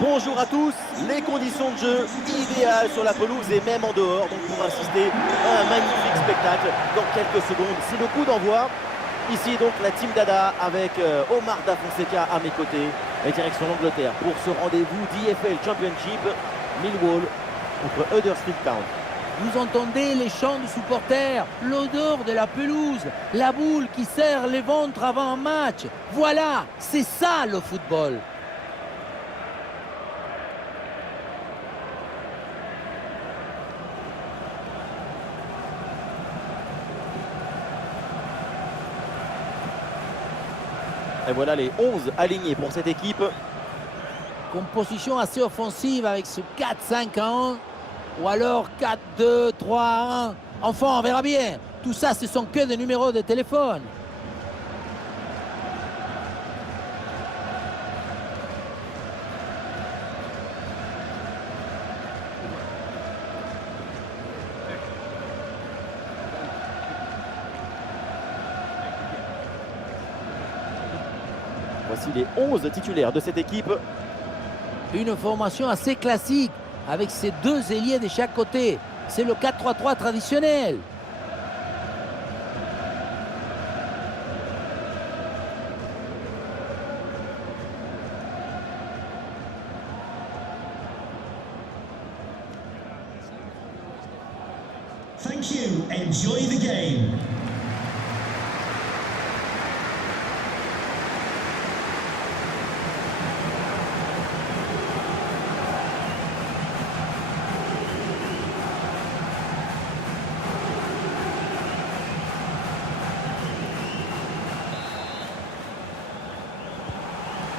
Bonjour à tous, les conditions de jeu idéales sur la pelouse et même en dehors, donc pour assister à un magnifique spectacle dans quelques secondes. C'est le coup d'envoi. Ici donc la team Dada avec Omar Da Fonseca à mes côtés et direction l'Angleterre pour ce rendez-vous d'IFL Championship, Millwall contre Huddersfield Town. Vous entendez les chants de supporters, l'odeur de la pelouse, la boule qui serre les ventres avant un match. Voilà, c'est ça le football. Et voilà les 11 alignés pour cette équipe. Composition assez offensive avec ce 4-5-1 ou alors 4-2-3-1. Enfin, on verra bien. Tout ça, ce sont que des numéros de téléphone. Voici les 11 titulaires de cette équipe. Une formation assez classique avec ces deux ailiers de chaque côté. C'est le 4-3-3 traditionnel. Thank you. Enjoy the game.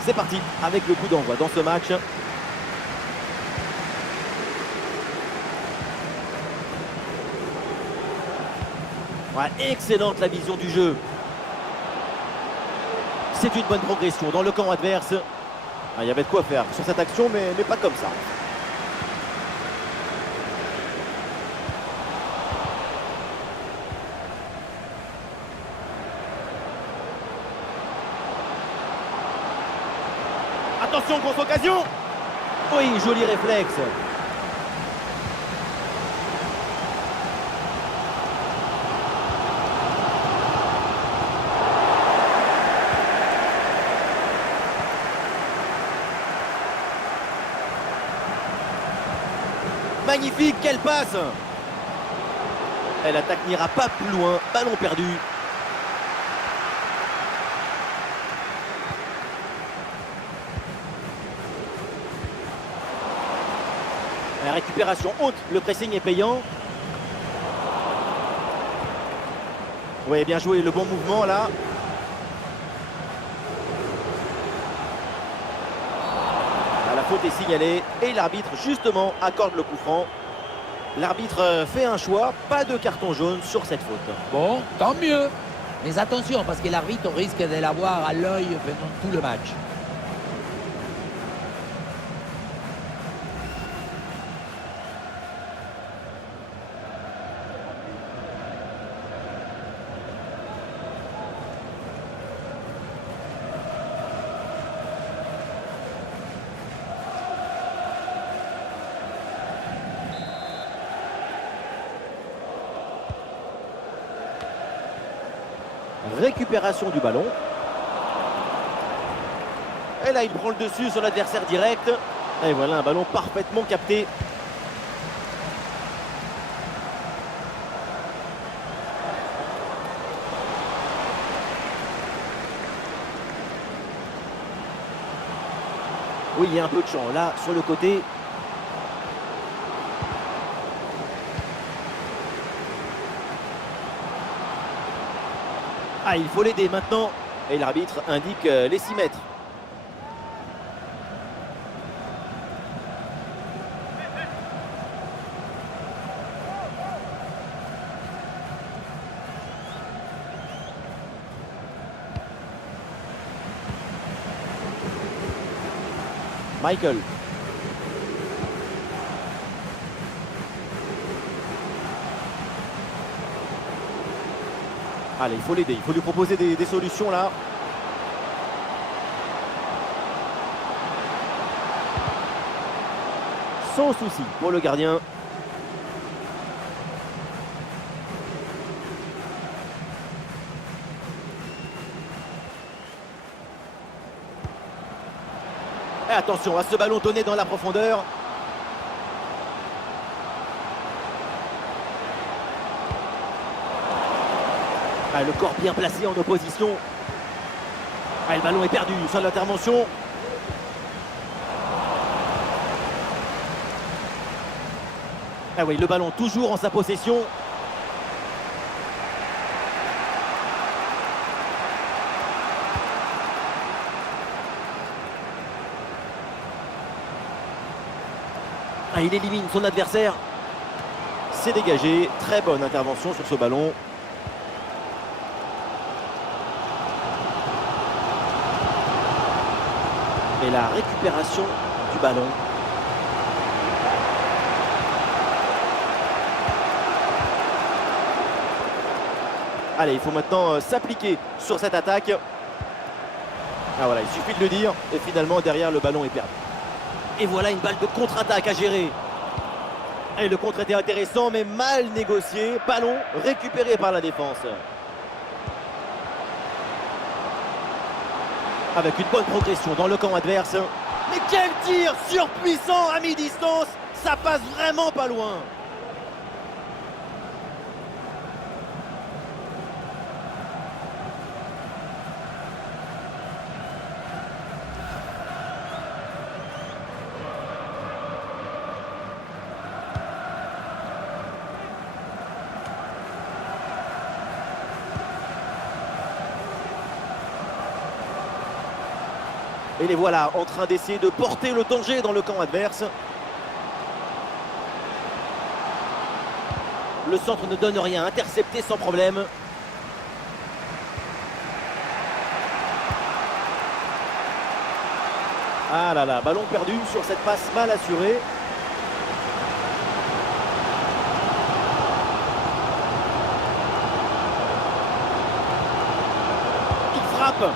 C'est parti avec le coup d'envoi dans ce match. Ouais, excellente la vision du jeu. C'est une bonne progression dans le camp adverse. Ah, il y avait de quoi faire sur cette action, mais pas comme ça. Attention, grosse occasion. Oui, joli réflexe. Magnifique, quelle passe. Et l'attaque n'ira pas plus loin, ballon perdu. La récupération haute, le pressing est payant. Oui, bien joué, le bon mouvement là. La faute est signalée et l'arbitre justement accorde le coup franc. L'arbitre fait un choix, pas de carton jaune sur cette faute. Bon, tant mieux. Mais attention, parce que l'arbitre risque de l'avoir à l'œil pendant tout le match. Récupération du ballon. Et là, il prend le dessus sur l'adversaire direct. Et voilà un ballon parfaitement capté. Oui, il y a un peu de champ là, sur le côté. Ah, il faut l'aider maintenant. Et l'arbitre indique les 6 mètres. Michael. Allez, il faut l'aider, il faut lui proposer des solutions là. sans souci pour le gardien. Et attention à ce ballon donné dans la profondeur. Ah, le corps bien placé en opposition. Ah, le ballon est perdu sur l'intervention. Ah oui, le ballon toujours en sa possession. Ah, il élimine son adversaire. C'est dégagé. Très bonne intervention sur ce ballon. Et la récupération du ballon. Allez, il faut maintenant s'appliquer sur cette attaque. Ah voilà, il suffit de le dire. Et finalement, derrière, le ballon est perdu. Et voilà une balle de contre-attaque à gérer. Et le contre était intéressant, mais mal négocié. Ballon récupéré par la défense. Avec une bonne progression dans le camp adverse. Mais quel tir surpuissant à mi-distance. Ça passe vraiment pas loin. Et les voilà en train d'essayer de porter le danger dans le camp adverse. Le centre ne donne rien, intercepté sans problème. Ah là là, ballon perdu sur cette passe mal assurée. Il frappe.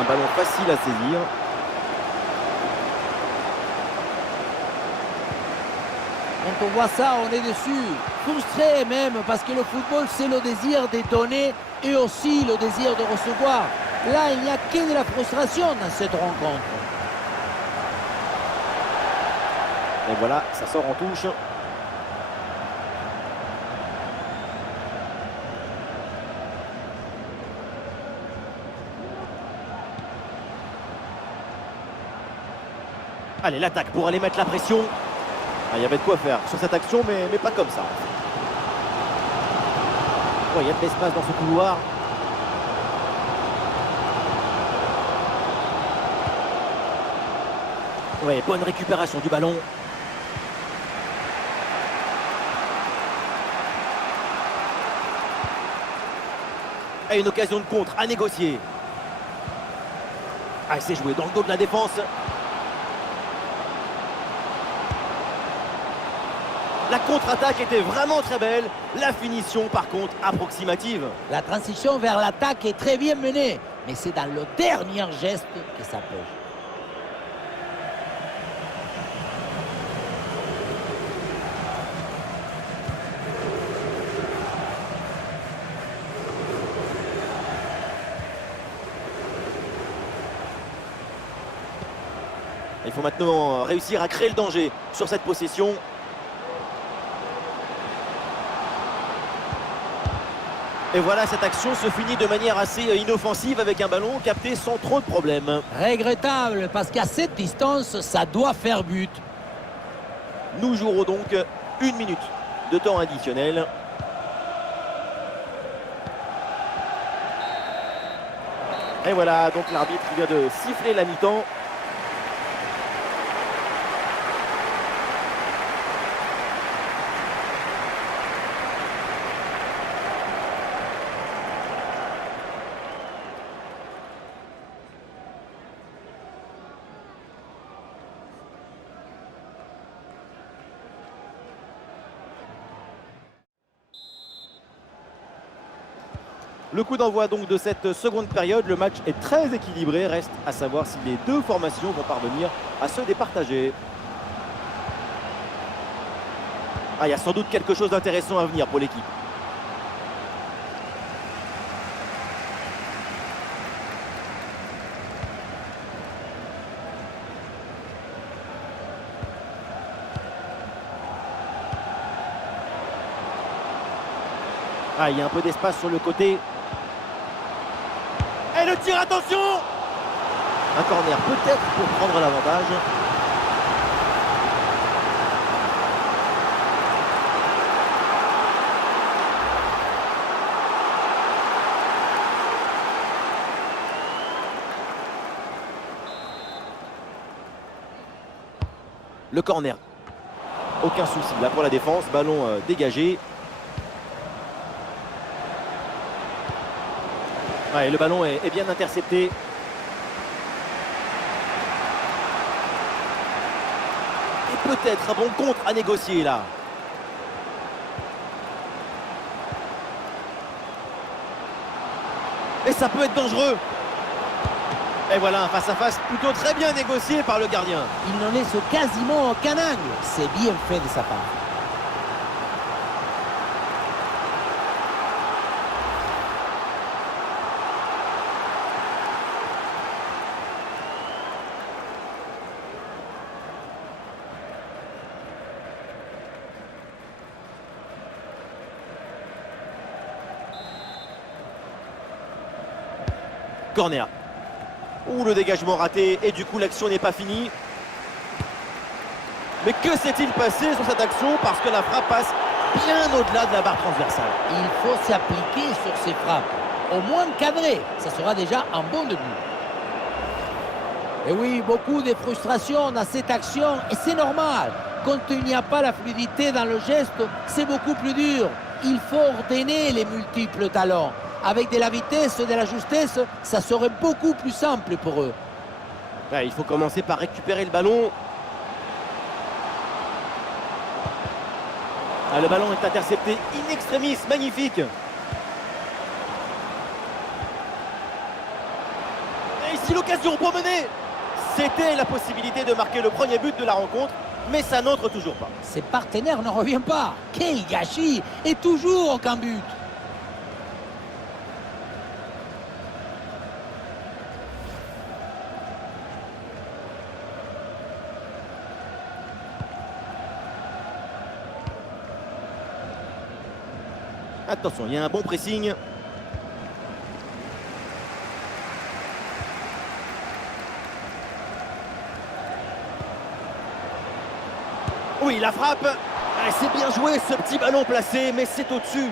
Un ballon facile à saisir. Quand on voit ça, on est dessus, frustré même, parce que le football, c'est le désir de donner et aussi le désir de recevoir. Là, il n'y a que de la frustration dans cette rencontre. Et voilà, ça sort en touche. Allez, l'attaque pour aller mettre la pression. Ah, il y avait de quoi faire sur cette action, mais pas comme ça. Oh, il y a de l'espace dans ce couloir. Ouais, bonne récupération du ballon. Et une occasion de contre à négocier. Ah, c'est joué dans le dos de la défense. La contre-attaque était vraiment très belle. La finition, par contre, approximative. La transition vers l'attaque est très bien menée, mais c'est dans le dernier geste que ça pêche. Il faut maintenant réussir à créer le danger sur cette possession. Et voilà, cette action se finit de manière assez inoffensive avec un ballon capté sans trop de problèmes. Regrettable, parce qu'à cette distance, ça doit faire but. Nous jouerons donc 1 minute de temps additionnel. Et voilà, donc l'arbitre vient de siffler la mi-temps. Le coup d'envoi donc de cette seconde période, le match est très équilibré, reste à savoir si les deux formations vont parvenir à se départager. Ah, il y a sans doute quelque chose d'intéressant à venir pour l'équipe. Ah, il y a un peu d'espace sur le côté. Et le tir, attention! Un corner peut-être pour prendre l'avantage. Le corner. Aucun souci là pour la défense. Ballon dégagé. Ouais, le ballon est bien intercepté. Et peut-être un bon contre à négocier là. Et ça peut être dangereux. Et voilà un face-à-face plutôt très bien négocié par le gardien. Il n'en laisse quasiment aucun angle. C'est bien fait de sa part. Corner. Ouh, le dégagement raté et du coup l'action n'est pas finie. Mais que s'est-il passé sur cette action? Parce que la frappe passe bien au-delà de la barre transversale. Il faut s'appliquer sur ses frappes. Au moins cadré, ça sera déjà un bon début. Et oui, beaucoup de frustration dans cette action et c'est normal. Quand il n'y a pas la fluidité dans le geste, c'est beaucoup plus dur. Il faut ordonner les multiples talents. Avec de la vitesse et de la justesse, ça serait beaucoup plus simple pour eux. Ouais, il faut commencer par récupérer le ballon. Ah, le ballon est intercepté in extremis, magnifique. Et ici l'occasion pour mener. C'était la possibilité de marquer le premier but de la rencontre, mais ça n'entre toujours pas. Ses partenaires ne reviennent pas. Quel gâchis! Et toujours aucun but. Attention, il y a un bon pressing. Oui, la frappe. Ah, c'est bien joué ce petit ballon placé, mais c'est au-dessus.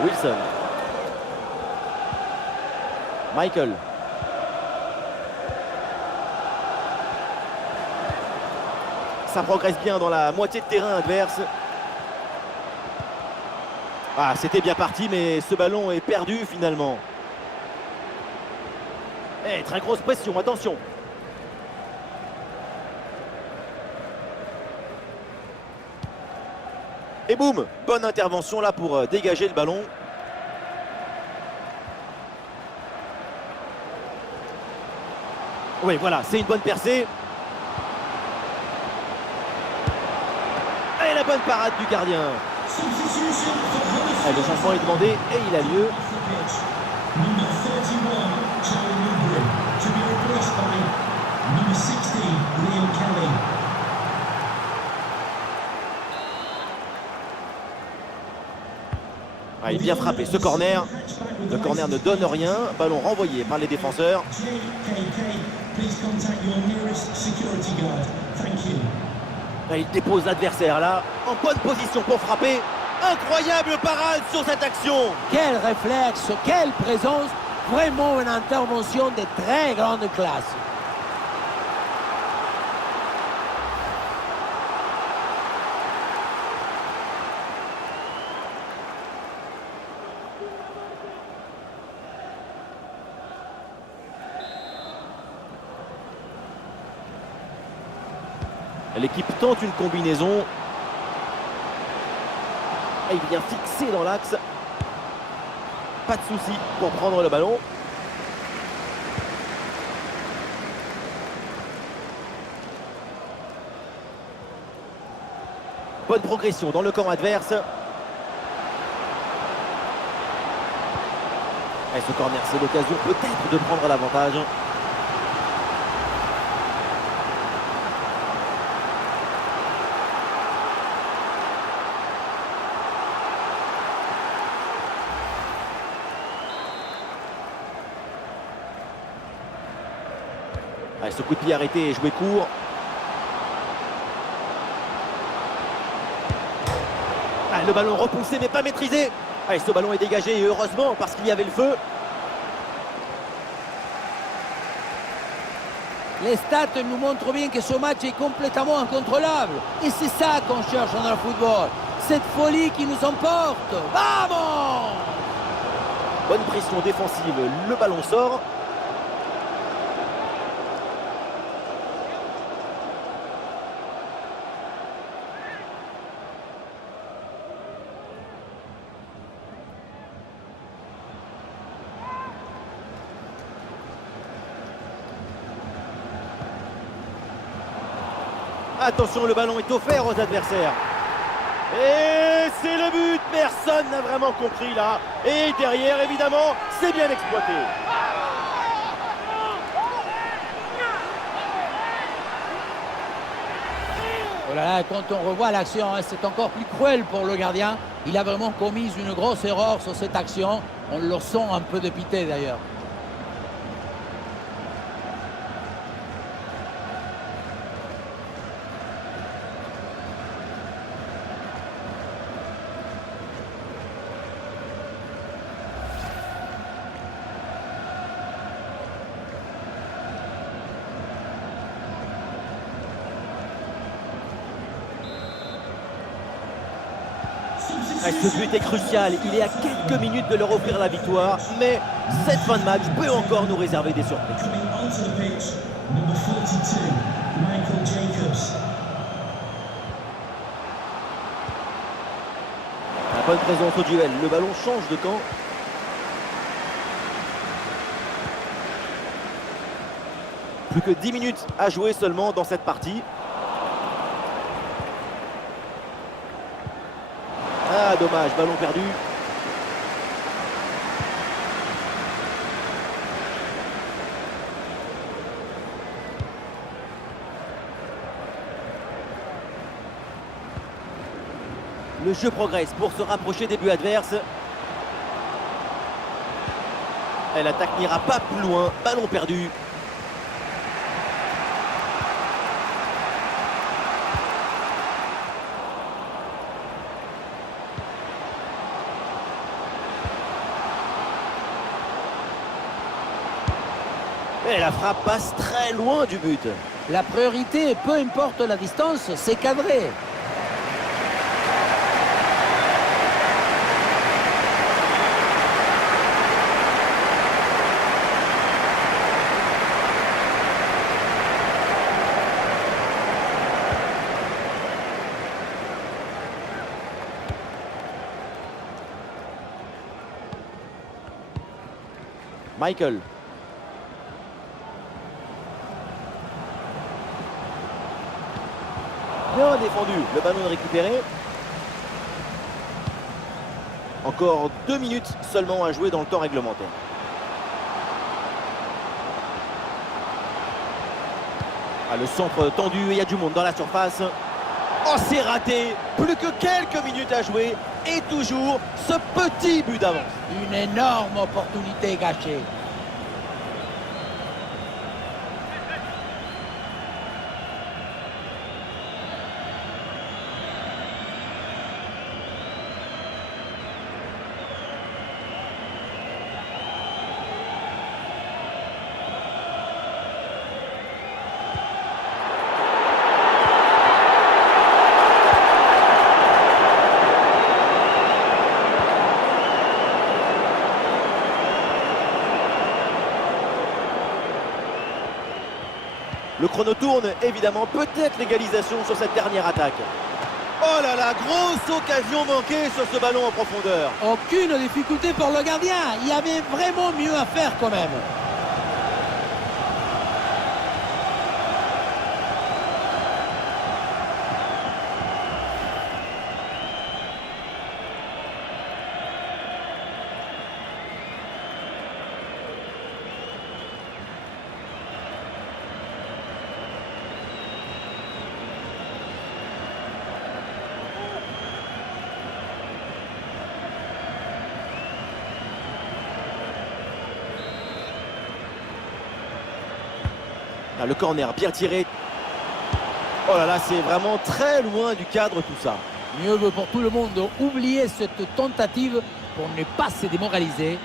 Wilson. Michael. Ça progresse bien dans la moitié de terrain adverse. Ah, c'était bien parti, mais ce ballon est perdu finalement. Eh, très grosse pression, attention. Et boum, bonne intervention là pour dégager le ballon. Oui, voilà, c'est une bonne percée. Et la bonne parade du gardien. Le changement est demandé et il a lieu. Number 31, Charlie Newbury, to be replaced by number 16, Liam Kelly. Ah, il est bien frappé ce corner. Le corner ne donne rien. Ballon renvoyé par les défenseurs. Ah, il dépose l'adversaire là. En bonne position pour frapper. Incroyable parade sur cette action. Quel réflexe, quelle présence. Vraiment une intervention de très grande classe. L'équipe tente une combinaison. Et il vient fixer dans l'axe. Pas de souci pour prendre le ballon. Bonne progression dans le camp adverse. Et ce corner, c'est l'occasion peut-être de prendre l'avantage. Allez, ce coup de pied arrêté et joué court. Ah, le ballon repoussé mais pas maîtrisé. Allez, ce ballon est dégagé et heureusement parce qu'il y avait le feu. Les stats nous montrent bien que ce match est complètement incontrôlable. Et c'est ça qu'on cherche dans le football. Cette folie qui nous emporte. Vamos! Bonne pression défensive, le ballon sort. Attention, le ballon est offert aux adversaires. Et c'est le but. Personne n'a vraiment compris là. Et derrière, évidemment, c'est bien exploité. Oh là là, quand on revoit l'action, hein, c'est encore plus cruel pour le gardien. Il a vraiment commis une grosse erreur sur cette action. On le sent un peu dépité d'ailleurs. Ce but est crucial, il est à quelques minutes de leur offrir la victoire, mais cette fin de match peut encore nous réserver des surprises. Coming onto the pitch, number 42, Michael Jacobs. La bonne présence au duel, le ballon change de camp. Plus que 10 minutes à jouer seulement dans cette partie. Ah, dommage, ballon perdu. Le jeu progresse pour se rapprocher des buts adverses. Et l'attaque n'ira pas plus loin, ballon perdu. Et la frappe passe très loin du but. La priorité, peu importe la distance, c'est cadré. Michael. Bien défendu, le ballon est récupéré. Encore 2 minutes seulement à jouer dans le temps réglementaire. Ah, le centre tendu et il y a du monde dans la surface. Oh, c'est raté. Plus que quelques minutes à jouer et toujours ce petit but d'avance. Une énorme opportunité gâchée. Le chrono tourne, évidemment, peut-être l'égalisation sur cette dernière attaque. Oh là là, grosse occasion manquée sur ce ballon en profondeur. Aucune difficulté pour le gardien. Il y avait vraiment mieux à faire quand même. Ah, le corner bien tiré. Oh là là, c'est vraiment très loin du cadre tout ça. Mieux vaut pour tout le monde oublier cette tentative pour ne pas se démoraliser.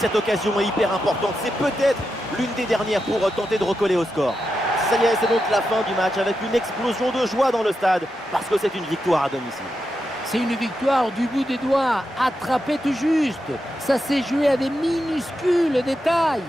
Cette occasion est hyper importante. C'est peut-être l'une des dernières pour tenter de recoller au score. Ça y est, c'est donc la fin du match avec une explosion de joie dans le stade parce que c'est une victoire à domicile. C'est une victoire du bout des doigts, attrapée tout juste. Ça s'est joué à des minuscules détails.